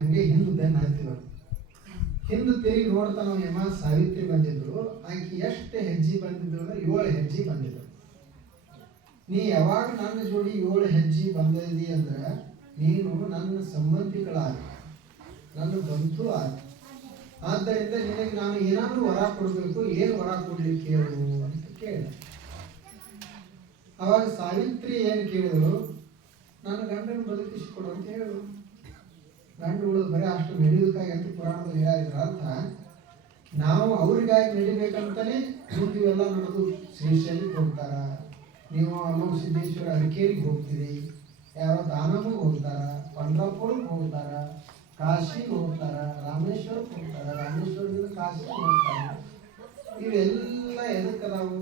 ಹಂಗೆ ಹಿಂದೆ ಬೆನ್ನ ಹತ್ತಿದ್ರು ಹಿಂದೆ ತಿರುಗಿ ನೋಡ್ತಾನ ಯಮ ಸಾವಿತ್ರಿ ಬಂದಿದ್ರು, ಆಕೆ ಎಷ್ಟು ಹೆಜ್ಜೆ ಬಂದಿದ್ರು ಅಂದ್ರೆ ಏಳು ಹೆಜ್ಜೆ ಬಂದಿದ್ರು. ನೀ ಯಾವಾಗ ನನ್ನ ಜೋಡಿ ಏಳು ಹೆಜ್ಜೆ ಬಂದಿದಿ ಅಂದ್ರೆ, ನೀನು ನನ್ನ ಸಂಬಂಧಿಗಳಾದ ನನ್ನ ಬಂಧು ಆದ ಆದ್ದರಿಂದ ನಿನಗೆ ನಾನು ಏನಾದರೂ ವರ ಕೊಡಬೇಕು, ಏನು ವರ ಕೊಡ್ಲಿ ಕೇಳು ಅಂತ ಕೇಳ ಅವಾಗ ಸಾವಿತ್ರಿ ಏನು ಕೇಳಿದ್ರು, ನನ್ನ ಗಂಡನ ಬದುಕಿಸಿಕೊಡು ಅಂತ ಹೇಳು. ಗಂಡು ಉಳಿದು ಬರೀ ಅಷ್ಟು ನಡೆಯೋದಕ್ಕಾಗಿ ಅಂತ ಪುರಾಣದಲ್ಲಿ ಹೇಳಿದ್ರ ಅರ್ಥ ನಾವು ಅವ್ರಿಗಾಗಿ ನಡಿಬೇಕಂತಲೇ ನೀವೆಲ್ಲ ನಡೆದು ಶ್ರೀಶೈಲಿಗೆ ಹೋಗ್ತಾರ. ನೀವು ಅಮ್ಮ ಸಿದ್ದೇಶ್ವರ ಅರಕೇರಿಗೆ ಹೋಗ್ತೀರಿ. ಯಾರೋ ದಾನಮ್ಮಗೆ ಹೋಗ್ತಾರ ಪಂಡ್ರಪುರಕ್ಕೆ ಹೋಗ್ತಾರ, ಕಾಶಿಗೆ ಹೋಗ್ತಾರ, ರಾಮೇಶ್ವರಕ್ಕೆ ಹೋಗ್ತಾರ, ರಾಮೇಶ್ವರದಿಂದ ಕಾಶಿಗೆ ಹೋಗ್ತಾರ. ಇವೆಲ್ಲ ಎದಕ್ಕದಾವು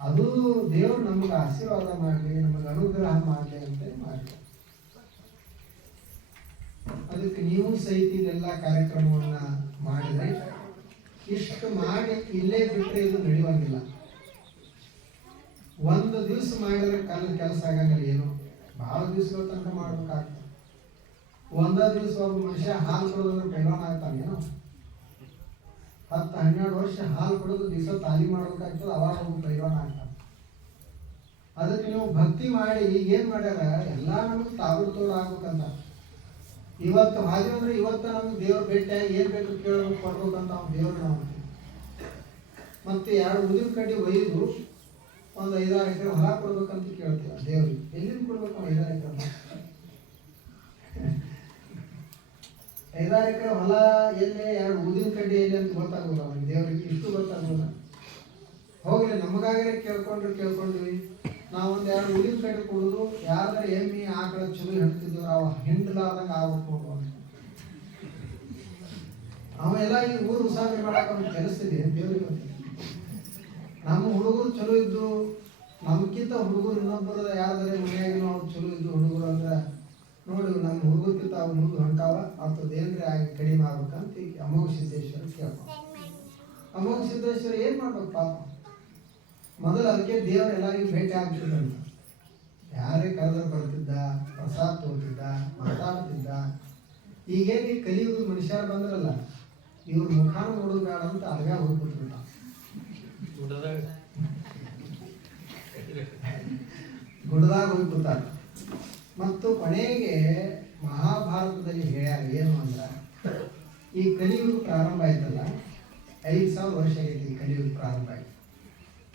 ಅದು ದೇವರು ನಮಗೆ ಆಶೀರ್ವಾದ ಮಾಡಲಿ, ನಮಗೆ ಅನುಗ್ರಹ ಮಾಡಲಿ ಅಂತೇಳಿ ಮಾಡಲಿ. ಅದಕ್ಕೆ ನೀವು ಸಹಿತ ಇದೆಲ್ಲ ಕಾರ್ಯಕ್ರಮವನ್ನ ಮಾಡಿದ್ರೆ ಇಷ್ಟು ಮಾಡಿ ಇಲ್ಲೇ ಬಿಟ್ಟರೆ ಇದು ನಡೆಯುವಂಗಿಲ್ಲ. ಒಂದು ದಿವಸ ಮಾಡಿದ್ರೆ ಕಾಲ ಕೆಲಸ ಆಗಂಗಿಲ್ಲ ಏನು. ಭಾಳ ದಿವಸಗಳ ತನಕ ಮಾಡ್ಬೇಕಾಗ್ತದೆ ಒಂದ ದಿವಸ ಒಬ್ಬ ಮನುಷ್ಯ ಹಾಲು ಕೊಡೋದ್ರೆ ಆಗ್ತಾನೆ ಏನು. ಹತ್ತು ಹನ್ನೆರಡು ವರ್ಷ ಹಾಲು ಕೊಡೋದು ದಿವಸ ತಾಲಿ ಮಾಡ್ಬೇಕಾಗ್ತದೆ, ಅವಾಗ ಒಬ್ಬ ಪೈಲ್ವಾನ್ ಆಗ್ತಾನೆ. ಅದಕ್ಕೆ ನೀವು ಭಕ್ತಿ ಮಾಡಿ ಈಗೇನು ಮಾಡ್ಯಾರ? ಎಲ್ಲ ನಮಗೆ ತಾಗುಡ್ ತೋಡು ಆಗ್ಬೇಕಂತ. ಇವತ್ತು ಹಾಗೆ ಅಂದ್ರೆ ಇವತ್ತು ನಮ್ಗೆ ದೇವ್ರ ಭೇಟಿಯಾಗಿ ಏನ್ ಬೇಕು ಕೇಳೋದು ಕೊಡ್ಬೇಕು ಅಂತ ಅವ್ನು ದೇವ್ರ ಮತ್ತೆ ಎರಡು ಉದಿನ ಕಡ್ಡಿ ಒಯ್ದು ಒಂದು ಐದಾರು ಎಕರೆ ಹೊಲ ಕೊಡ್ಬೇಕಂತ ಕೇಳ್ತೀವಿ ದೇವ್ರಿಗೆ. ಎಲ್ಲಿಂದ ಕೊಡ್ಬೇಕು ಐದಾರು ಎಕರೆ? ಐದಾರು ಎಕರೆ ಹೊಲ ಎಲ್ಲಿ, ಎರಡು ಉದಿನ ಕಡ್ಡಿ ಎಲ್ಲಿ ಅಂತ ಗೊತ್ತಾಗೋಲ್ಲ ಅವ್ರಿಗೆ. ದೇವ್ರಿಗೆ ಇಷ್ಟು ಗೊತ್ತಾಗೋಲ್ಲ. ಹೋಗ್ಲಿ, ನಮಗಾಗಲೇ ಕೇಳ್ಕೊಂಡ್ರೆ ಕೇಳ್ಕೊಂಡ್ವಿ. ನಾವು ಒಂದು ಎರಡು ಉಳಿದ ಕಡೆ ಕೊಡೋದು ಯಾವ್ದಾರ ಎಮ್ಮಿ, ಆಕಳ ಚಲೋ ಹಿಡ್ತಿದ್ವಿ ಅವ ಹಿಂಡ್ಲಾರ್ದಂಗ ಆಗ್ಬೇಕು ಅವೆಲ್ಲ ಈ ಊರು ಉಸಾಬರಿ ಮಾಡಕ್ ಕೆಲಸ ಇದೆ, ದೇವ್ರಿಗೆ. ನಮ್ಮ ಹುಡುಗರು ಚಲೋ ಇದ್ದು, ನಮ್ಕಿಂತ ಹುಡುಗರು ಇನ್ನೊಬ್ಬರ ಯಾವ್ದಾರ ಮನೆಯಾಗಿ ನಾವು ಚಲೋ ಇದ್ದು ಹುಡುಗರು ಅಂದ್ರೆ, ನೋಡಿ ನಮ್ಮ ಹುಡುಗರ್ಕಿಂತ ಅವ್ರ ಮುಂದೆ ಹೊಂಟಾವ ಅಂಥದ್ದು ಏನ್ರಿ ಆಗಿ ಕಡಿಮೆ ಆಗ್ಬೇಕಂತ ಈಗ ಅಮೋಘ ಸಿದ್ದೇಶ್ವರ ಕೇಳ್ಕೊ ಅಮೋಘ ಸಿದ್ದೇಶ್ವರ ಏನ್ ಮಾಡ್ಬೇಕು ಪಾಪ ಮೊದಲು ಅದಕ್ಕೆ ದೇವರು ಎಲ್ಲರಿಗೂ ಭೇಟಿ ಆಗ್ತಿದ್ದಂತ. ಯಾರೇ ಕರೆದ್ರೆ ಬರ್ತಿದ್ದ ಪ್ರಸಾದ ತೋರ್ತಿದ್ದ ಮಾತಾಡ್ತಿದ್ದ. ಈಗೇನು ಈ ಕಲಿಯುಗದ ಮನುಷ್ಯರು ಬಂದ್ರಲ್ಲ ಇವ್ರ ಮುಖಾನ ನೋಡೋದು ಬೇಡ ಅಂತ ಅರ್ಗ ಹೋಗ್ಬಿಟ್ಬಿಟ್ಟ. ಗುಡದಾಗ ಹೋಗ್ಬಿಡ್ತಾರ ಮತ್ತು ಕೊನೆಗೆ ಮಹಾಭಾರತದಲ್ಲಿ ಹೇಳ್ಯಾರ ಏನು ಅಂದ್ರ ಈ ಕಲಿಯುಗ ಪ್ರಾರಂಭ ಆಯ್ತಲ್ಲ ಐದು ಸಾವಿರ ವರ್ಷ ಆಗೈತಿ ಈ ಕಲಿಯುಗ ಪ್ರಾರಂಭ ಆಯ್ತು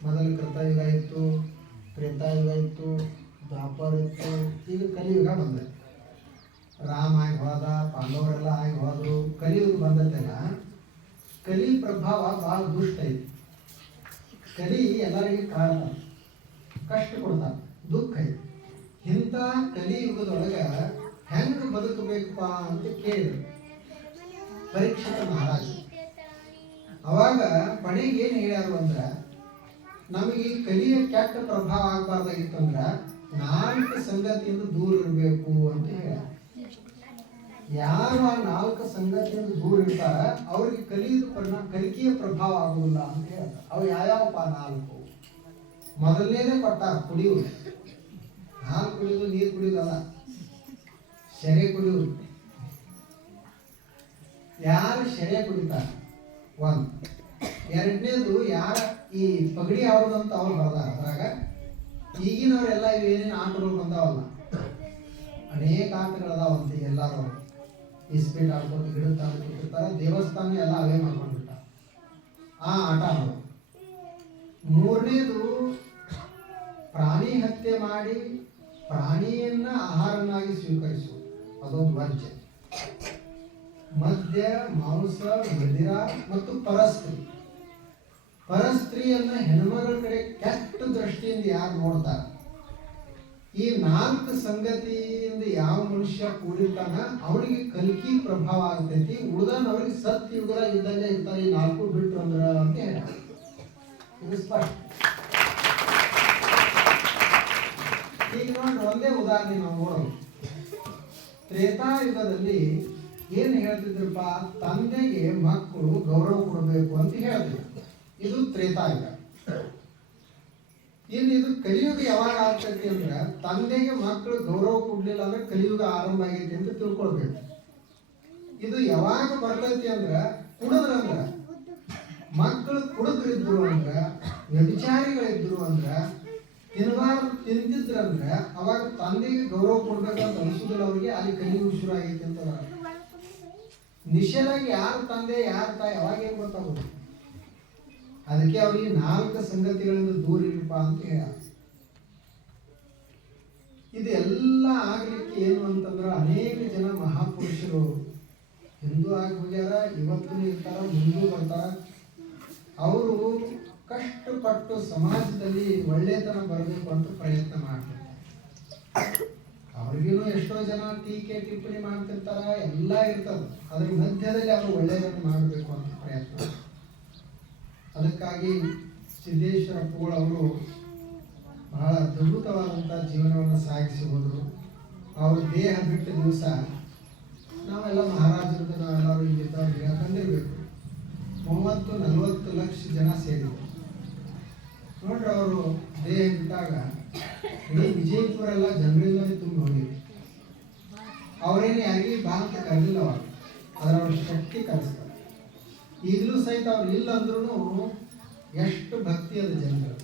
ಮೊದಲು ಕೃತಯುಗ ಇತ್ತು ತ್ರೇತಾಯುಗ ಇತ್ತು ದ್ವಾಪರ ಇತ್ತು ಈಗ ಕಲಿಯುಗ ಬಂದ. ರಾಮ ಆಗಿ ಹೋದ, ಪಾಂಡವರೆಲ್ಲ ಆಗಿ ಹೋದ್ರು ಕಲಿಯುಗ ಬಂದದ್ದೆಲ್ಲ ಕಲಿ ಪ್ರಭಾವ ಭಾಳ ದುಷ್ಟ ಐತಿ. ಕಲಿ ಎಲ್ಲರಿಗೆ ಕಾರಣ. ಕಷ್ಟ ಕೊಡ್ತಾನೆ ದುಃಖ ಐತಿ. ಇಂಥ ಕಲಿಯುಗದೊಳಗ ಹೆಂಗ್ ಬದುಕಬೇಕಪ್ಪ ಅಂತ ಕೇಳಿದ್ರು ಪರೀಕ್ಷಿತ ಮಹಾರಾಜ ಅವಾಗ ಕೊನೆಗೆ ಏನು ಹೇಳ್ಯಾರು ಅಂದ್ರ ನಮಗೆ ಈ ಕಲಿಯ ಕೆಟ್ಟ ಪ್ರಭಾವ ಆಗಬಾರ್ದಾಗಿತ್ತಂದ್ರೆ ನಾಲ್ಕು ಸಂಗತಿಯಿಂದ ದೂರ ಇರಬೇಕು ಅಂತ ಹೇಳ. ಯಾರು ಆ ನಾಲ್ಕು ಸಂಗತಿಯಿಂದ ದೂರ ಇರ್ತಾರ, ಅವ್ರಿಗೆ ಕಲಿಯದ ಪರಿಣಾಮ ಕಲಿಕೆಯ ಪ್ರಭಾವ ಆಗುವುದಿಲ್ಲ ಅಂತ ಹೇಳ್ತಾರೆ ಅವು ಯಾವ್ಯಾವಪ್ಪ ನಾಲ್ಕು? ಮೊದಲನೇನೆ ಕೊಟ್ಟಾರ, ಕುಡಿಯುವುದು. ಹಾಲು ಕುಡಿಯೋದು ನೀರು ಕುಡಿಯೋದಲ್ಲ ಸೆರೆ ಕುಡಿಯುವುದು. ಯಾರು ಸೆರೆ ಕುಡಿತಾರ? ಒಂದು. ಎರಡನೇದು, ಯಾರ ಈ ಪಗಡಿ ಅಂತ ಅವ್ರು ಬರ್ದಾರ. ಅದ್ರಾಗ ಈಗಿನವರೆಲ್ಲ ಏನೇನು ಆಟಗಳು ಬಂದಾವಲ್ಲ, ಅನೇಕ ಆಟಗಳದಾವಂತ ಎಲ್ಲಾರು ಇಸ್ಪೀಟ್ ಆಡ್ಕೊಂಡು ಗಿಡದ ತಾಡ್ಕೊತಿರ್ತಾರ ದೇವಸ್ಥಾನ ಎಲ್ಲ ಅವೇ ಮಾಡ್ಕೊಂಡ್ಬಿಟ್ಟ. ಆ ಆಟ ಅದು. ಮೂರನೇದು ಪ್ರಾಣಿ ಹತ್ಯೆ ಮಾಡಿ ಪ್ರಾಣಿಯನ್ನ ಆಹಾರನಾಗಿ ಸ್ವೀಕರಿಸು. ಅದೊಂದು ವರ್ಜ್ಯ. ಮದ್ಯ, ಮಾಂಸ ಮದಿರ ಮತ್ತು ಪರಸ್ತ್ರೀ. ಪರಸ್ತ್ರೀಯನ್ನ ಹೆಣ್ಮಗಳ ಕಡೆ ಕೆಟ್ಟ ದೃಷ್ಟಿಯಿಂದ ಯಾರು ನೋಡ್ತಾರೆ? ಈ ನಾಲ್ಕು ಸಂಗತಿಯಿಂದ ಯಾವ ಮನುಷ್ಯ ಕೂಡಿರ್ತಾನ ಅವನಿಗೆ ಕಲ್ಕಿ ಪ್ರಭಾವ ಆಗ್ತೈತಿ ಉಳ್ದನವ್ರಿಗೆ ಸತ್ಯುಗ ಇದ್ದಂಗೆ ಇರ್ತಾರೆ, ಈ ನಾಲ್ಕು ಬಿಟ್ಟು ಅಂದ್ರ ಅಂತ ಹೇಳ ಈಗ ನೋಡಿ, ಒಂದೇ ಉದಾಹರಣೆ ನಾವು ನೋಡೋಣ. ತ್ರೇತಾಯುಗದಲ್ಲಿ ಏನು ಹೇಳ್ತಿದ್ರಪ್ಪ? ತಂದೆಗೆ ಮಕ್ಕಳು ಗೌರವ ಕೊಡಬೇಕು ಅಂತ ಹೇಳ್ತಿದ್ರು. ಇದು ತ್ರೇತಾಯುಗ. ಇನ್ನು ಇದು ಕಲಿಯುಗ ಯಾವಾಗ ಆಗ್ತೈತಿ ಅಂದ್ರೆ ತಂದೆಗೆ ಮಕ್ಕಳು ಗೌರವ ಕೊಡ್ಲಿಲ್ಲ ಅಂದ್ರೆ ಕಲಿಯುಗ ಆರಂಭ ಆಗೈತಿ ಅಂತ ತಿಳ್ಕೊಳ್ಬೇಕು. ಇದು ಯಾವಾಗ ಬರ್ತೈತಿ ಅಂದ್ರ ಕುಡಿದ್ರಂದ್ರ ಮಕ್ಕಳು ಕುಡಿದ್ರಿದ್ರು ಅಂದ್ರ ವ್ಯಭಿಚಾರಿಗಳಿದ್ರು ಅಂದ್ರ ತಿನ್ನಬಾರ್ದು ತಿಂತಿದ್ರಂದ್ರ ಅವಾಗ ತಂದೆಗೆ ಗೌರವ ಕೊಡ್ಬೇಕಂತ ಅನಿಸಿದ್ರು ಅವ್ರಿಗೆ, ಅಲ್ಲಿ ಕಲಿಯುಗ ಶುರು ಆಗೈತಿ ಅಂತ. ನಿಷೇಧಾಗಿ ಯಾರು ತಂದೆ, ಯಾರು ತಾಯಿ, ಅವಾಗ ಏನ್ ಗೊತ್ತಾಗೋದು? ಅದಕ್ಕೆ ಅವರಿಗೆ ನಾಲ್ಕು ಸಂಗತಿಗಳಿಂದ ದೂರ ಇರಪ್ಪ ಅಂತ ಹೇಳ ಇದೆಲ್ಲ ಆಗಲಿಕ್ಕೆ ಏನು ಅಂತಂದ್ರೆ ಅನೇಕ ಜನ ಮಹಾಪುರುಷರು ಹಿಂದೂ ಆಗಿ ಹೋಗ್ಯಾರ, ಇವತ್ತು ಇರ್ತಾರ, ಮುಂದೂ ಬರ್ತಾರ. ಅವರು ಕಷ್ಟಪಟ್ಟು ಸಮಾಜದಲ್ಲಿ ಒಳ್ಳೆತನ ಬರಬೇಕು ಅಂತ ಪ್ರಯತ್ನ ಮಾಡ್ತಾರೆ ಅವ್ರಿಗೂ ಎಷ್ಟೋ ಜನ ಟೀಕೆ ಟಿಪ್ಪಣಿ ಮಾಡ್ತಿರ್ತಾರ, ಎಲ್ಲ ಇರ್ತದೆ. ಅದ್ರ ಮಧ್ಯದಲ್ಲಿ ಅವರು ಒಳ್ಳೆಯದನ್ನು ಮಾಡಬೇಕು ಅಂತ ಪ್ರಯತ್ನ ಅದಕ್ಕಾಗಿ ಸಿದ್ದೇಶ್ವರಪ್ಪಗಳು ಅವರು ಬಹಳ ಅದ್ಭುತವಾದಂಥ ಜೀವನವನ್ನು ಸಾಗಿಸಿ ಹೋದರು. ಅವ್ರ ದೇಹ ಬಿಟ್ಟ ದಿವಸ ನಾವೆಲ್ಲ ಮಹಾರಾಜರದ್ದು ನಾವೆಲ್ಲರೂ ಇಲ್ಲಿದ್ದವ್ರಿಗೆ ತಂದಿರಬೇಕು. ಮೂವತ್ತು ನಲವತ್ತು ಲಕ್ಷ ಜನ ಸೇರಿದ್ರು. ನೋಡ್ರಿ ಅವರು ದೇಹ ಬಿಟ್ಟಾಗ ಇಡೀ ವಿಜಯಪುರ ಎಲ್ಲ ಜನರಿಂದಲೇ ತುಂಬಿ ಹೋಗಿದ್ರು ಅವರೇನು ಯಾರಿಗೆ ಭಾರತ ಕರಲಿಲ್ಲ ಅವರು. ಅದರ ಅವ್ರ ಶಕ್ತಿ ಕಲಿಸ್ತಾರೆ. ಈಗಲೂ ಸಹಿತ ಅವ್ರು ಇಲ್ಲ ಅಂದ್ರೂ ಎಷ್ಟು ಭಕ್ತಿ ಅದ ಜನರು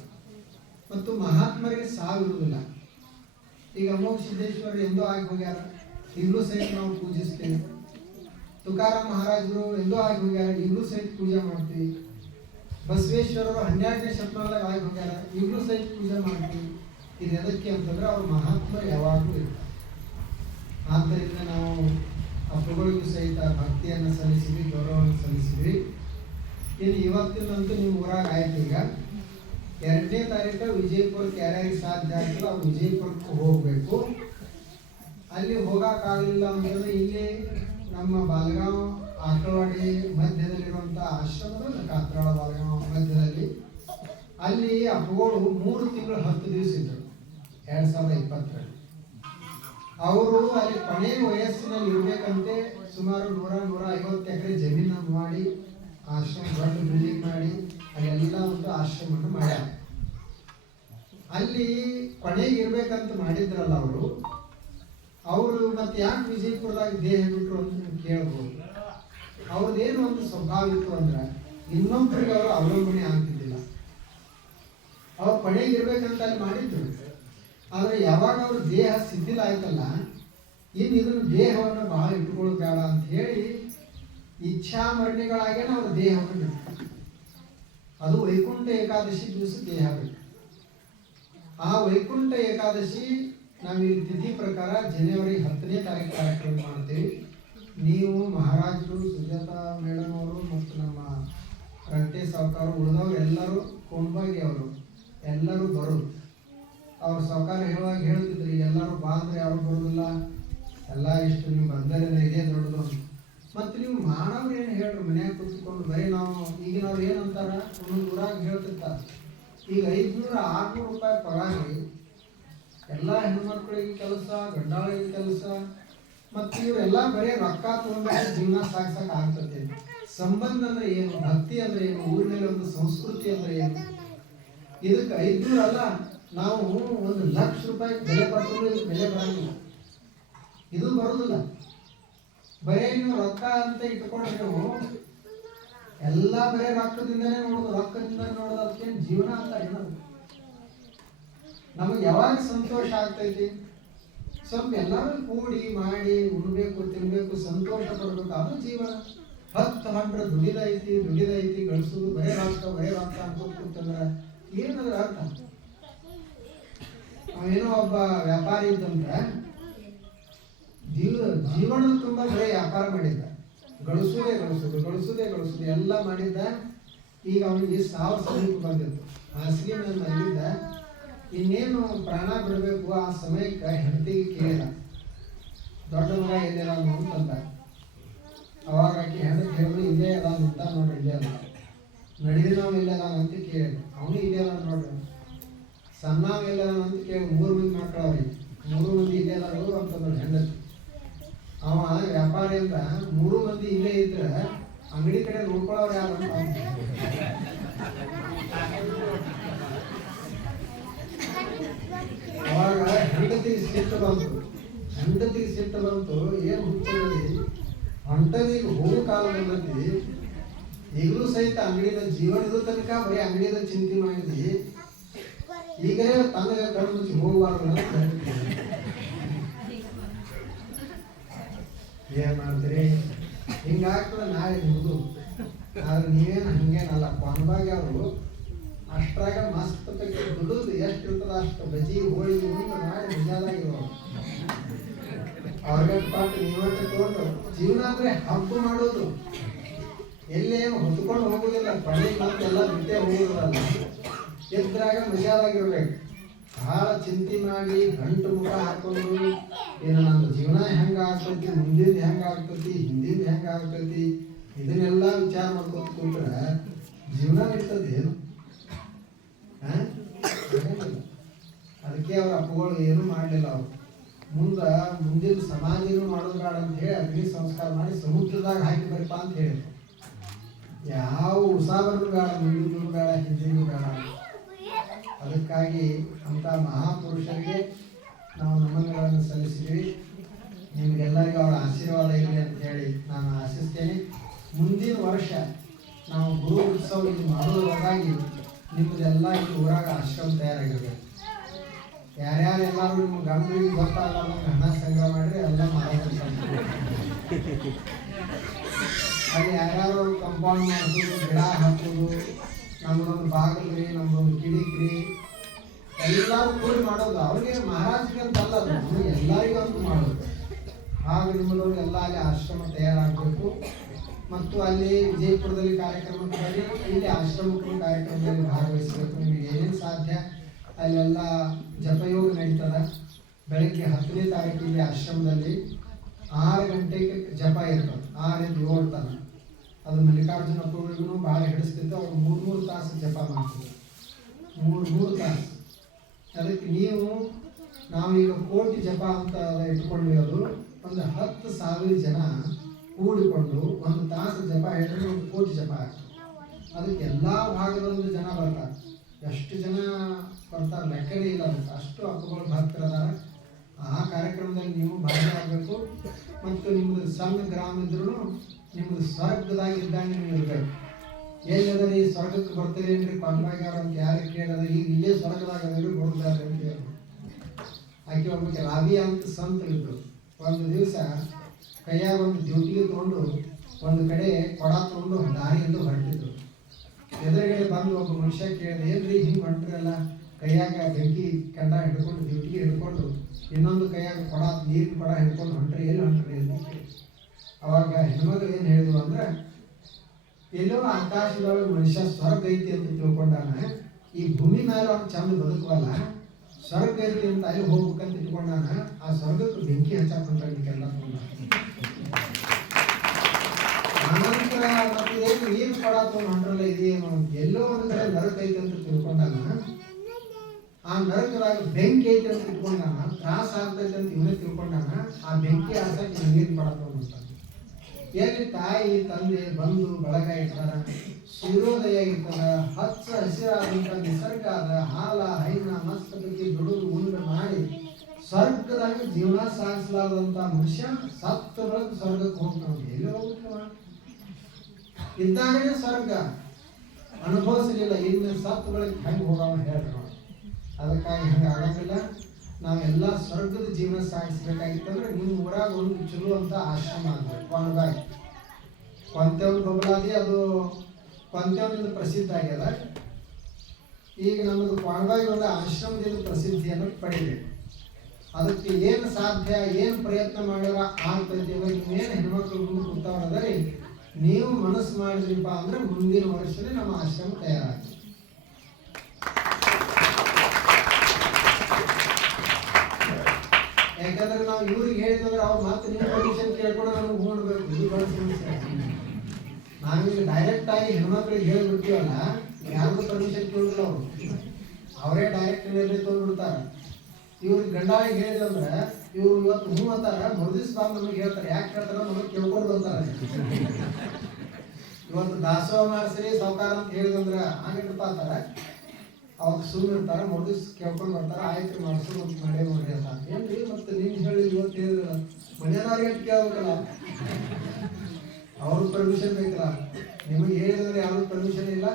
ಮತ್ತು ಮಹಾತ್ಮರಿಗೆ ಸಾವಿರುವುದಿಲ್ಲ ಈಗ ಅಮೋಘ ಸಿದ್ದೇಶ್ವರ ಎಂದೋ ಆಗಿ ಹೋಗ್ಯಾರ, ಈಗಲೂ ಸಹಿತ ನಾವು ಪೂಜಿಸ್ತೇವೆ. ತುಕಾರಾಮ್ ಮಹಾರಾಜರು ಎಂದೋ ಆಗಿ ಹೋಗ್ಯಾರ, ಈಗಲೂ ಸಹಿತ ಪೂಜೆ ಮಾಡ್ತೀವಿ. ಬಸವೇಶ್ವರರು ಹನ್ನೆರಡನೇ ಶತಮಾನದಾಗ ಆಗಿ ಹೋಗ್ಯಾರ, ಈಗಲೂ ಸಹಿತ ಪೂಜೆ ಮಾಡ್ತೀವಿ. ಇದು ಎದಕ್ಕೆ ಅಂತಂದ್ರೆ ಅವ್ರ ಮಹಾತ್ಮರು ಯಾವಾಗಲೂ ಇರ್ತಾರೆ. ಆದ್ದರಿಂದ ನಾವು ಅಪ್ಪಗಳಿಗೂ ಸಹಿತ ಭಕ್ತಿಯನ್ನು ಸಲ್ಲಿಸಿದ್ವಿ, ಗೌರವವನ್ನು ಸಲ್ಲಿಸಿದ್ವಿ. ಇನ್ನು ಇವತ್ತಿನಂತೂ ನೀವು ಊರಾಗ ಆಯ್ತು ಈಗ. ಎರಡನೇ ತಾರೀಕು ವಿಜಯಪುರಕ್ಕೆ ಯಾರ್ಯಾರಿಗೆ ಸಾಧ್ಯ ಆಗ್ತದೆ ಅವ್ರು ವಿಜಯಪುರಕ್ಕೆ ಹೋಗಬೇಕು. ಅಲ್ಲಿ ಹೋಗೋಕ್ಕಾಗಲಿಲ್ಲ ಅಂತಂದ್ರೆ ಇಲ್ಲಿ ನಮ್ಮ ಬಾಲ್ಗಾಂವ್ ಆಕಳವಾಡಿ ಮಧ್ಯದಲ್ಲಿರುವಂಥ ಆಶ್ರಮದ ಕಾತ್ರಾಳ ಬಾಲ್ಗಾಂವ್ ಮಧ್ಯದಲ್ಲಿ. ಅಲ್ಲಿ ಅಪ್ಪಗಳು ಮೂರು ತಿಂಗಳು ಹತ್ತು ದಿವಸ ಇದ್ದರು ಎರಡು ಸಾವಿರದ ಇಪ್ಪತ್ತರಲ್ಲಿ ಅವರು ಅಲ್ಲಿ ಕೊನೆ ವಯಸ್ಸಿನಲ್ಲಿ ಇರಬೇಕಂತೆ ಸುಮಾರು ನೂರ ನೂರ ಐವತ್ತು ಎಕರೆ ಜಮೀನನ್ನು ಮಾಡಿ, ಆಶ್ರಮ ದೊಡ್ಡ ಬಿಲ್ಡಿಂಗ್ ಮಾಡಿ, ಅಲ್ಲೆಲ್ಲ ಒಂದು ಆಶ್ರಮವನ್ನು ಮಾಡ್ಯಾರ. ಅಲ್ಲಿ ಕೊನೆಗೆ ಇರ್ಬೇಕಂತ ಮಾಡಿದ್ರಲ್ಲ ಅವರು ಅವರು ಮತ್ತೆ ಯಾಕೆ ವಿಜಯಪುರದಾಗ ದೇಹ ಬಿಟ್ರು ಅಂತ ನೀವು ಕೇಳ್ಬೋದು. ಅವ್ರದ್ದೇನು ಒಂದು ಸ್ವಭಾವ ಇತ್ತು ಅಂದ್ರೆ ಇನ್ನೊಬ್ಬರಿಗೆ ಅವರು ಅವಲಂಬನೆ ಆಗ್ತಿದ್ದಿಲ್ಲ. ಅವ್ರು ಕೊನೆಗೆ ಇರ್ಬೇಕಂತ ಅಲ್ಲಿ ಮಾಡಿದ್ರು. ಆದ್ರೆ ಯಾವಾಗ ಅವ್ರ ದೇಹ ಶಿಥಿಲ ಆಯ್ತಲ್ಲ ಇನ್ನು ಇದನ್ನು ದೇಹವನ್ನು ಬಹಳ ಬೇಡ ಅಂತ ಹೇಳಿ ಇಚ್ಛಾ ಮರಣಿಗಳಾಗೇನೆ ಅವ್ರ ದೇಹವನ್ನು ಬಿಟ್ಟು ಅದು ವೈಕುಂಠ ಏಕಾದಶಿ ದಿವಸ ದೇಹ ಬಿಟ್ಟು ಆ ವೈಕುಂಠ ಏಕಾದಶಿ ನಾವು ಈ ತಿಥಿ ಪ್ರಕಾರ ಜನವರಿ ಹತ್ತನೇ ತಾರೀಕು ಕಾರ್ಯಕ್ರಮ ಮಾಡ್ತೀವಿ. ನೀವು ಮಹಾರಾಜರು, ಸುಜಾತಾ ಮೇಡಮ್ ಅವರು ಮತ್ತು ನಮ್ಮ ರಂಟೆ ಸಾವುಕಾರ ಉಳಿದವರು ಎಲ್ಲರೂ ಕೊಂಬಾಗಿ ಅವರು ಎಲ್ಲರೂ ಬರೋದು. ಅವ್ರ ಸಾವುಕಾರ ಹೇಳುವಾಗ ಹೇಳ್ತಿದ್ರು ಎಲ್ಲರೂ ಬಾ ಅಂದ್ರೆ ಯಾರು ಬರೋದಿಲ್ಲ. ಎಲ್ಲ ಇಷ್ಟು ನಿಮ್ಮ ಬಂದರೆ ಇದೇ ದೊಡ್ಡದು. ಮತ್ತು ನೀವು ಮಾಡೋರು ಏನು ಹೇಳ್ರಿ, ಮನ್ಯಾಗ ಕುತ್ಕೊಂಡು ಬರೀ ನಾವು ಈಗಿನವ್ರು ಏನಂತಾರ? ಒಂದೊಂದು ಊರಾಗ ಹೇಳ್ತಿರ್ತಾರೆ. ಈಗ ಐದುನೂರ ಆರ್ನೂರು ರೂಪಾಯಿ ಪಗಾರಿ ಎಲ್ಲ ಹೆಣ್ಮಕ್ಳಿಗೆ ಕೆಲಸ, ಗಂಡಾಳಿಗೆ ಕೆಲಸ, ಮತ್ತು ಇವರೆಲ್ಲ ಬರೀ ರೊಕ್ಕ ತಗೊಂಡ್ರೆ ಜೀವನ ಸಾಗಿಸಕ್ಕೆ ಆಗ್ತದೆ. ಸಂಬಂಧ ಅಂದ್ರೆ ಏನು? ಭಕ್ತಿ ಅಂದ್ರೆ ಏನು? ಊರಿನಲ್ಲಿ ಒಂದು ಸಂಸ್ಕೃತಿ ಅಂದ್ರೆ ಏನು? ಇದಕ್ಕೆ ಐದ್ನೂರ ಅಲ್ಲ ನಾವು ಒಂದು ಲಕ್ಷ ರೂಪಾಯಿ ಬೆಲೆ ಇದಕ್ಕೆ ಬೆಲೆ ಬರಂಗಿಲ್ಲ ಇದು ಬರೋದಿಲ್ಲ. ಬರೀ ನೀವು ರೊಕ್ಕ ಅಂತ ಇಟ್ಕೊಂಡ್ರೆ ನೀವು ಎಲ್ಲ ಬರೀ ರೊಕ್ಕದಿಂದನೇ ನೋಡೋದು, ರೊಕ್ಕದಿಂದ ನೋಡೋದು ಅದಕ್ಕೆ ಜೀವನ ಅಂತ ಏನದು ನಮಗೆ ಯಾವಾಗ ಸಂತೋಷ ಆಗ್ತೈತಿ? ಸ್ವಲ್ಪ ಎಲ್ಲರೂ ಕೂಡಿ ಮಾಡಿ ಉಣ್ಬೇಕು, ತಿನ್ಬೇಕು, ಸಂತೋಷ ಪಡ್ಬೇಕು, ಅದು ಜೀವನ. ಹತ್ತು ಹಂಡ್ರೆ ದುಡಿದೈತಿ ದುಡಿದೈತಿ, ಗಳಿಸೋದು ಬರೇ ರೊಕ್ಕ ಬರೇ ರೊಕ್ಕ ಅನ್ಕೋತ ಕೂತಂದ್ರ ಏನದ್ರ ಅರ್ಥ. ಅವೇನೋ ಒಬ್ಬ ವ್ಯಾಪಾರಿ ಇದ್ದಂದ್ರೆ, ಜೀವ ತುಂಬಾ ತುಂಬ ಬರೀ ವ್ಯಾಪಾರ ಮಾಡಿದ್ದ. ಗಳಿಸೋದೇ ಗಳಿಸೋದು ಗಳಿಸೋದೇ ಗಳಿಸೋದು, ಎಲ್ಲ ಮಾಡಿದ್ದ. ಈಗ ಅವನಿಗೆ ಸಾವು ಸಮೀಪ ಬಂದಿತ್ತು. ಹಾಸಿಗೆ ಮೇಲೆ ಮಲಗಿದ್ದ ಇನ್ನೇನು ಪ್ರಾಣ ಬಿಡಬೇಕು ಆ ಸಮಯಕ್ಕೆ ಹೆಂಡತಿಗೆ ಕೇಳಿದ ದೊಡ್ಡ ಮಗ ಎಲ್ಲಿರ ಅಂತಂದ. ಅವಾಗ ಆಕೆ ಹೆಂಡತಿ ಹೇಳಿದ್ರು ಇಲ್ಲೇ ಅದ ಅಂತ ನೋಡ್ರಿ ಇಲ್ಲೇ ಅದ ನಾವು ಇಲ್ಲೇ ಅಂತ ಕೇಳಿದ. ಅವನು ಇದೆಯಲ್ಲ ನೋಡ್ರಿ ಸಣ್ಣವ ಇಲ್ಲ ಅಂತ ಕೇಳಿ ಮೂರು ಮಂದಿ ಮಾಡ್ಕೊಳ್ಳೋರಿ ಮೂರು ಮಂದಿ ಇಲ್ಲೇ ಅಂತ ಅಂತಂದ್ರೆ ಹೆಂಡತಿ. ಅವ ವ್ಯಾಪಾರಿ ಅಂತ ಮೂರು ಮಂದಿ ಇಲ್ಲೇ ಇದ್ರೆ ಅಂಗಡಿ ಕಡೆ ನೋಡ್ಕೊಳ್ಳೋರು ಯಾರು. ಅವಾಗ ಹೆಂಡತಿ ಸಿಟ್ಟು ಬಂತು. ಹೆಂಡತಿಗೆ ಸಿಟ್ಟು ಬಂತು, ಏನು ಹುಟ್ಟಿ ಹೊಂಟದಿಗೆ ಹೋಗೋ ಕಾಲ ಬಂದತಿ ಈಗಲೂ ಸಹಿತ ಅಂಗಡಿನ ಜೀವನದ ತನಕ ಬರೀ ಅಂಗಡಿನ ಚಿಂತೆ ಮಾಡಿದಿ ಈಗ ತನಗೆ ಕಣ್ಣು ಮುಚ್ಚಿ ಹೋಗಬಾರ್ದು. ಏನ್ ಮಾಡ್ತೀರಿ? ಹಿಂಗಾಗ್ತದೆ ನಾಳೆ ನಿಮ್ದು. ಆದ್ರೆ ನೀವೇನು ಹಂಗೇನಲ್ಲ ಕೊಂಡಾಗ ಅವರು. ಅಷ್ಟ್ರಾಗ ಮಸ್ತ್ ದುಡುದು ದುಡಿದು ಎಷ್ಟು ಇರ್ತದ ಅಷ್ಟು ಬಜಿ ಹೋಳಿಗೆ ಉಂಟು ಮಾಡಿ ಮಜಾದಾಗಿರೋ ಅವ್ರಿಗೆ ಪಾಟ್ ನೀವೇ ತಗೊಂಡು ಜೀವನ ಅಂದ್ರೆ ಹಬ್ಬ ಮಾಡೋದು. ಎಲ್ಲೇ ಹೊತ್ಕೊಂಡು ಹೋಗುದಿಲ್ಲ. ಪಡೆ ಮತ್ತೆಲ್ಲ ಬಿಟ್ಟೆ ಹೋಗುದಿಲ್ಲ ಎದ್ರಾಗ ಮಜಾದಾಗಿರ್ಬೇಕು ಬಹಳ ಚಿಂತೆ ಮಾಡಿ ಗಂಟು ಮುಖ ಹಾಕೊಂಡು ಏನು ನನ್ನ ಜೀವನ ಹೆಂಗೆ ಆಗ್ತೈತಿ ಮುಂದಿನ ಹೆಂಗೆ ಆಗ್ತೈತಿ ಹಿಂದಿನ ಹೆಂಗೆ ಆಗ್ತೈತಿ, ಇದನ್ನೆಲ್ಲ ವಿಚಾರ ಮಾಡ್ಕೊತ ಕೂತ್ರೆ ಜೀವನ ಇರ್ತದೆ ಏನು. ಅದಕ್ಕೆ ಅವ್ರ ಅಪ್ಪಗಳು ಏನು ಮಾಡಲಿಲ್ಲ ಅವ್ರು. ಮುಂದ ಮುಂದಿನ ಸಮಾಧಿನೂ ಮಾಡೋದು ಬೇಡ ಅಂತ ಹೇಳಿ ಅಗ್ನಿ ಸಂಸ್ಕಾರ ಮಾಡಿ ಸಮುದ್ರದಾಗ ಹಾಕಿ ಬರಪ್ಪ ಅಂತ ಹೇಳಿದ್ರು. ಯಾವ ಉಸಾಬರು ಬೇಡ ಮುಂದಿನ ಬೇಡ, ಹಿಂದಿನ ಬೇಡ. ಅದಕ್ಕಾಗಿ ಅಂತ ಮಹಾಪುರುಷರಿಗೆ ನಾವು ನಮನಗಳನ್ನು ಸಲ್ಲಿಸಿದ್ವಿ ನಿಮಗೆಲ್ಲರಿಗೂ ಅವರ ಆಶೀರ್ವಾದ ಇರಲಿ ಅಂತ ಹೇಳಿ ನಾನು ಆಶಿಸ್ತೇನೆ. ಮುಂದಿನ ವರ್ಷ ನಾವು ಗುರು ಉತ್ಸವ ಇದು ಮಾಡೋದ್ರೊಳಗಾಗಿ ನಿಮ್ಮದೆಲ್ಲ ಈ ಊರಾಗ ಆಶ್ರಮ ತಯಾರಾಗಿರ್ಬೇಕು. ಯಾರ್ಯಾರು ಎಲ್ಲರೂ ನಿಮ್ಮ ಗಂಡರಿಗೆ ಗೊತ್ತಾಗಲ್ಲ ಹಣ ಸಂಗ್ರಹ ಮಾಡಿದ್ರೆ ಎಲ್ಲ ಮಾರಾಟ ಅಲ್ಲಿ ಯಾರ್ಯಾರು ಕಂಪೌಂಡ್ ಮಾಡಿಸೋದು ಗಿಡ ಹಾಕೋದು ನಮ್ಮದೊಂದು ಬಾಗಿಲ್ರಿ ನಮ್ಮದೊಂದು ಕಿಡಿಕ್ರಿ ಎಲ್ಲರೂ ಕೂಡಿ ಮಾಡೋದು ಅವ್ರಿಗೆ ಮಹಾರಾಜ್ಗೆ ಅಂತ ಅಲ್ಲ ಎಲ್ಲರಿಗೂ ಅಂತ ಮಾಡೋದು. ಹಾಗೆ ನಿಮ್ಮಲ್ಲಿ ಎಲ್ಲ ಅಲ್ಲಿ ಆಶ್ರಮ ತಯಾರಾಗಬೇಕು. ಮತ್ತು ಅಲ್ಲಿ ವಿಜಯಪುರದಲ್ಲಿ ಕಾರ್ಯಕ್ರಮಕ್ಕೆ ಬನ್ನಿ. ಇಲ್ಲಿ ಆಶ್ರಮಕ್ಕೂ ಕಾರ್ಯಕ್ರಮದಲ್ಲಿ ಭಾಗವಹಿಸಬೇಕು. ನಿಮಗೆ ಏನೇನು ಸಾಧ್ಯ? ಅಲ್ಲೆಲ್ಲ ಜಪಯೋಗ ನಡೀತದ. ಬೆಳಗ್ಗೆ ಹತ್ತನೇ ತಾರೀಕಿಗೆ ಆಶ್ರಮದಲ್ಲಿ ಆರು ಗಂಟೆಗೆ ಜಪ ಇರ್ತದೆ. ಆರಿಂದ ಏಳು ತನಕ ಅದು ಮಲ್ಲಿಕಾರ್ಜುನ ಅಪ್ಪಗಳಿಗೂ ಭಾಳ ಹಿಡಿಸ್ತಿತ್ತು, ಅವ್ರು ಮೂರು ಮೂರು ತಾಸು ಜಪ ಮಾಡ್ತಿದ್ರು. ಮೂರು ಮೂರು ತಾಸು. ಅದಕ್ಕೆ ನೀವು ನಾವೀಗ ಕೋಟಿ ಜಪ ಅಂತ ಇಟ್ಕೊಂಡ್ವಿ ಅದು, ಒಂದು ಹತ್ತು ಸಾವಿರ ಜನ ಕೂಡಿಕೊಂಡು ಒಂದು ತಾಸು ಜಪ ಹೇಳಿದ್ರೆ ಒಂದು ಕೋಟಿ ಜಪ ಆಗ್ತದೆ. ಅದಕ್ಕೆ ಎಲ್ಲ ಭಾಗದೊಂದು ಜನ ಬರ್ತಾರೆ. ಎಷ್ಟು ಜನ ಬರ್ತಾರೆ ಲೆಕ್ಕನೇ ಇಲ್ಲ ಅದಕ್ಕೆ. ಅಷ್ಟು ಹಬ್ಬಗಳು ಭಕ್ತರದಾರ ಆ ಕಾರ್ಯಕ್ರಮದಲ್ಲಿ ನೀವು ಭಾಗಿಯಾಗಬೇಕು. ಮತ್ತು ನಿಮ್ಮದು ಸಣ್ಣ ಗ್ರಾಮ ಇದ್ರೂ ನಿಮ್ಮದು ಸ್ವರ್ಗದಾಗ ಇದ್ದಂಗೆ ನೀವು ಇರಬೇಕು. ಈ ಸ್ವರ್ಗಕ್ಕೆ ಬರ್ತೀರೇನ್ರಿ ಕೊಂಡಾಗ್ಯಾರ ಅಂತ ಯಾರು ಕೇಳದ ಈಗ ಇಲ್ಲೇ ಸ್ವರ್ಗದಾಗ ಬರ್ತಾರೆ ಅಂತ ಹೇಳಿ ಆಕೆ ಒಬ್ಬಕ್ಕೆ ರಾವಿ ಅಂತ ಸಂತ ಇದ್ರು ಒಂದು ದಿವಸ ಕೈಯಾಗ ಒಂದು ಡ್ಯೂಟಿಗೆ ತೊಗೊಂಡು ಒಂದು ಕಡೆ ಕೊಡ ತೊಗೊಂಡು ದಾರಿಯಿಂದ ಹೊರಟಿದ್ರು ಎದುರುಗಡೆ ಬಂದು ಒಬ್ಬ ಮನುಷ್ಯ ಕೇಳಿದೆ, ಏನ್ರಿ ಹಿಂಗೆ ಹೊಂಟ್ರಲ್ಲ? ಕೈಯಾಗ ಬೆಂಕಿ ಕಂಡ ಹಿಡ್ಕೊಂಡು ಡ್ಯೂಟಿಗೆ ಹಿಡ್ಕೊಂಡು ಇನ್ನೊಂದು ಕೈಯಾಗ ಕೊಡ, ನೀರಿನ ಕೊಡ ಹಿಡ್ಕೊಂಡು ಹೊಂಟ್ರಿ ಎಲ್ಲಿ ಹೊಂಟ್ರಿ ಅಂತ. ಅವಾಗ ಹೆಣ್ಮಗಳು ಏನು ಹೇಳಿದ್ರು ಅಂದ್ರೆ, ಎಲ್ಲೋ ಆಕಾಶದೊಳಗೆ ಮನುಷ್ಯ ಸ್ವರ್ಗ ಐತಿ ಅಂತ ತಿಳ್ಕೊಂಡಾನ, ಈ ಭೂಮಿ ಮೇಲೆ ಅವ್ನು ಚಂದ ಬದುಕುವಲ್ಲ, ಸ್ವರ್ಗ ಐತಿ ಅಂತ ಅಲ್ಲಿ ಹೋಗ್ಬೇಕಂತ ಇಟ್ಕೊಂಡಾನ ಆ ಸ್ವರ್ಗಕ್ಕೆ ಬೆಂಕಿ ಹಚ್ಚಾಕ್ ಹೊಂಟಾಗಿಲ್ಲ ಆನಂತರ ಮತ್ತೆ ಏನು ನೀರು ಕೊಡಾತು ಹೊಂಟ್ರಲ್ಲ ಇದೇನು, ಎಲ್ಲೋ ಒಂದು ಕಡೆ ನರಕ ಐತಿ ಅಂತ ತಿಳ್ಕೊಂಡಾನ, ಆ ನರಕದಾಗ ಬೆಂಕಿ ಐತಿ ಅಂತ ಇಟ್ಕೊಂಡಾನ ತ್ರಾಸ ಆಗ್ತೈತೆ ಅಂತ ಇವನೇ ತಿಳ್ಕೊಂಡಾನ, ಆ ಬೆಂಕಿ ಹಾಕಕ್ಕೆ ನೀರು ಕೊಡಾತು ಅಂತ. ಎಲ್ಲಿ ತಾಯಿ ತಂದೆ ಬಂದು ಬಳಗ ಇರ್ತಾರ ಸೂರ್ಯೋದಯ ಇರ್ತಾರ ಹಚ್ಚ ಹಸಿರಾದಂತ ನಿಸರ್ಗ ಅದ ಹಾಲ, ಹೈನ ಮಸ್ತ್ ಬಗ್ಗೆ ದುಡಿದು ಉಂಡು ಮಾಡಿ ಸ್ವರ್ಗದಾಗ ಜೀವನ ಸಾಗಿಸಲಾದಂತ ಮನುಷ್ಯ ಸತ್ತ ಸ್ವರ್ಗಕ್ಕೆ ಹೋಗ್ತಾನೆ. ಎಲ್ಲಿ ಹೋಗ್ತಾವ ಇದ್ದಾಗಲೇ ಸ್ವರ್ಗ. ಅನುಭವಿಸಲಿಲ್ಲ, ಇನ್ನು ಸತ್ತ ಬಳಿಕ ಹೆಂಗೆ ಹೋಗವ ಹೇಳ್ರಿ ಅದಕ್ಕಾಗಿ ಹಂಗೆ ಆಗಂಗಿಲ್ಲ ನಾವೆಲ್ಲ ಸ್ವರ್ಗದ ಜೀವನ ಸಾಗಿಸ್ಬೇಕಾಗಿತ್ತಂದ್ರೆ ನಿಮ್ಮ ಊರಾಗ ಒಂದು ಚಲೋ ಅಂತ ಆಶ್ರಮ ಅಂದ್ರೆ ಕೊಂಡಾಗಿ ಕೊಂತೆವ್ರ ಬಬಲಾದಿ, ಅದು ಕೊಂತೆವ್ನಿಂದ ಪ್ರಸಿದ್ಧ ಆಗ್ಯದ. ಈಗ ನಮ್ಮದು ಕೊಂಡಾಗಿ ಒಂದು ಆಶ್ರಮದಿಂದ ಪ್ರಸಿದ್ಧಿಯನ್ನು ಪಡೆಯಬೇಕು ಅದಕ್ಕೆ ಏನು ಸಾಧ್ಯ, ಏನು ಪ್ರಯತ್ನ ಮಾಡ್ಯಾರ ಆಗ್ತೈತಿ ಇವಾಗ ನೀವೇನು ಹೆಣ್ಮಕ್ಳು ಮುಂದೆ ನೀವು ಮನಸ್ಸು ಮಾಡಿದ್ರಿಪ್ಪ ಅಂದ್ರೆ ಮುಂದಿನ ವರ್ಷನೇ ನಮ್ಮ ಆಶ್ರಮ ತಯಾರಾಗ್ತದೆ. ಯಾಕಂದ್ರೆ ನಾವು ಇವ್ರಿಗೆ ಹೇಳಿದ್ರೆ ಅವ್ರು ಮತ್ತೆ ನಿಮ್ಮ ಪೊಸಿಷನ್ ಕೇಳ್ಕೊಂಡು ನಮಗೆ ಹೋಗ್ಬೇಕು ಇದು ಬಹಳ ಸಮಸ್ಯೆ ಡೈರೆಕ್ಟ್ ಆಗಿ ಹೆಣ್ಮಕ್ಳಿಗೆ ಹೇಳ್ಬಿಡ್ತೀವಲ್ಲ, ಯಾರಿಗೂ ಪರ್ಮಿಷನ್ ಕೇಳಿಲ್ಲ ಅವರು. ಅವರೇ ಡೈರೆಕ್ಟ್ ನಿರ್ಣಯ ತೊಗೊಂಡ್ಬಿಡ್ತಾರೆ. ಇವ್ರಿಗೆ ಗಂಡಾಳಿಗೆ ಹೇಳಿದಂದ್ರೆ ಇವ್ರು ಇವತ್ತು ಹ್ಞೂ ಅಂತಾರ, ಮರುದಿವ್ಸ ಬಾ ನಮಗೆ ಹೇಳ್ತಾರೆ. ಯಾಕೆ ಹೇಳ್ತಾರೆ ನಮಗೆ ಕೇಳ್ಕೊಂಡು ಬಂತಾರೆ ಇವತ್ತು ದಾಸೋಹ ಮಾಡಿಸ್ರಿ ಸಾವುಕಾರ ಅಂತ ಹೇಳಿದಂದ್ರೆ ಹಂಗಿಟ್ಪ ಅಂತಾರೆ. ಅವಾಗ ಸುಮ್ಮನೆ ಇರ್ತಾರೆ ಮೊದಲು ಕೇಳ್ಕೊಂಡು ಬರ್ತಾರೆ ಆಯ್ತು ಮಾಡಿಸು, ಮತ್ತು ಮಾಡೇ ನೋಡ್ರಿ ಅಂತ. ಏನ್ರಿ ಮತ್ತೆ ನೀನು ಹೇಳಿ ಇವತ್ತು ಹೇಳಿದ್ರ ಮನೆಯವ್ರಿಗೆ ಕೇಳ್ಬೇಕಲ್ಲ ಅವ್ರ ಪರ್ಮಿಷನ್ ಬೇಕಲ್ಲ ನಿಮಗೆ ಹೇಳಿದ್ರೆ ಯಾರು ಪರ್ಮಿಷನ್ ಇಲ್ಲ?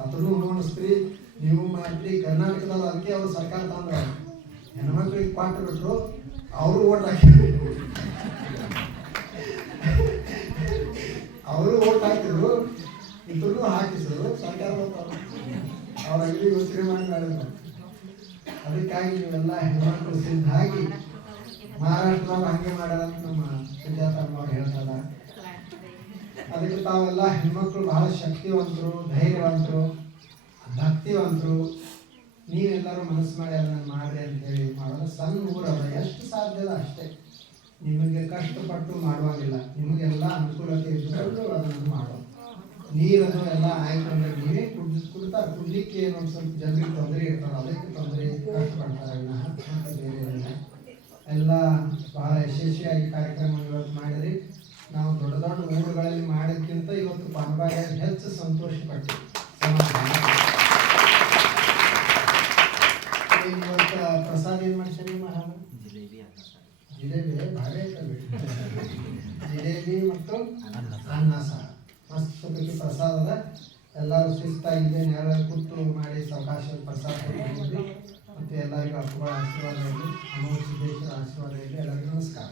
ಅದನ್ನು ನೋಡಿಸ್ತೀರಿ ನೀವು ಮಾಡ್ತೀರಿ ಕರ್ನಾಟಕದಲ್ಲಿ ಅದಕ್ಕೆ ಅವರು ಸರ್ಕಾರ ತಂದ್ರೆ. ಹೆಣ್ಮಕ್ಳಿಗೆ ಪಾಠ ಬಿಟ್ರು, ಅವರು ಓಟ್ ಹಾಕಿ ಅವರು ಓಟ್ ಹಾಕಿದ್ರು ಇಬ್ಬರು ಹಾಕಿಸಿದ್ರು ಸರ್ಕಾರ ಅವ್ರ ಅಲ್ಲಿ ಯೋಚನೆ ಮಾಡಿ ಮಾಡಿದ್ರು. ಅದಕ್ಕಾಗಿ ನೀವೆಲ್ಲ ಹೆಣ್ಮಕ್ಳು ಹಾಕಿ ಮಹಾರಾಷ್ಟ್ರದಾಗ ಹಂಗೆ ಮಾಡ್ಯಾರ ನಮ್ಮ ಸುಜಾತಮ್ಮ ಅವ್ರು ಹೇಳ್ತಾರೆ ಅದಕ್ಕೆ ತಾವೆಲ್ಲ ಹೆಣ್ಮಕ್ಳು ಬಹಳ ಶಕ್ತಿವಂತರು, ಧೈರ್ಯವಂತರು, ಭಕ್ತಿವಂತರು. ನೀವೆಲ್ಲರೂ ಮನಸ್ಸು ಮಾಡಿ ಅದನ್ನ ಮಾಡ್ರಿ ಅಂತ ಹೇಳಿ ಮಾಡೋದು ಸಣ್ಣ ಊರಲ್ಲ ಎಷ್ಟು ಸಾಧ್ಯದ ಅಷ್ಟೇ. ನಿಮಗೆ ಕಷ್ಟಪಟ್ಟು ಮಾಡುವಾಗಿಲ್ಲ. ನಿಮಗೆಲ್ಲ ಅನುಕೂಲತೆ ಇದ್ದರೂ ಅದನ್ನು ಮಾಡೋ ನೀರನ್ನು ಎಲ್ಲ ಆಯ್ಕೊಂಡ್ರೆ ನೀವೇ ಕುಡ್ ಕುಡ್ತಾರೆ. ಕುಡ್ಲಿಕ್ಕೆ ಏನೊಂದು ಸ್ವಲ್ಪ ಜನರಿಗೆ ತೊಂದರೆ ಇರ್ತಾರೆ ಅದಕ್ಕೆ ತೊಂದರೆ, ಕಷ್ಟಪಡ್ತಾರೆ. ಎಲ್ಲ ಬಹಳ ಯಶಸ್ವಿಯಾಗಿ ಕಾರ್ಯಕ್ರಮ ನಾವು ದೊಡ್ಡ ದೊಡ್ಡ ಊರುಗಳಲ್ಲಿ ಮಾಡೋದ್ಕಿಂತ ಇವತ್ತು ಪಾನಬಾಗ ಹೆಚ್ಚು ಸಂತೋಷ ಪಡ್ತೀವಿ ಇವತ್ತು ಪ್ರಸಾದ ಏನು ಮಾಡ್ಸೀನಿ ಮಹಾನ ಜಿಲೇಬಿ ಜಿಲೇಬಿ ಐತಲ್ರಿ ಜಿಲೇಬಿ ಮತ್ತು ಅನ್ನ ಸಾರು. ಮಸ್ತ್ ಅದ. ಎಲ್ಲರೂ ಶಿಸ್ತಾಗಿದೆ ನೇರ ಕೂತು ಮಾಡಿ ಸಾವಕಾಶ ಪ್ರಸಾದ ಮತ್ತು ಎಲ್ಲರಿಗೂ ಹಬ್ಬಗಳ ಆಶೀರ್ವಾದ ಇರಲಿ. ಅಮೋಘ ಸಿದ್ದೇಶ್ವರ ಆಶೀರ್ವಾದ ಇರಲಿ. ಎಲ್ಲರಿಗೂ ನಮಸ್ಕಾರ.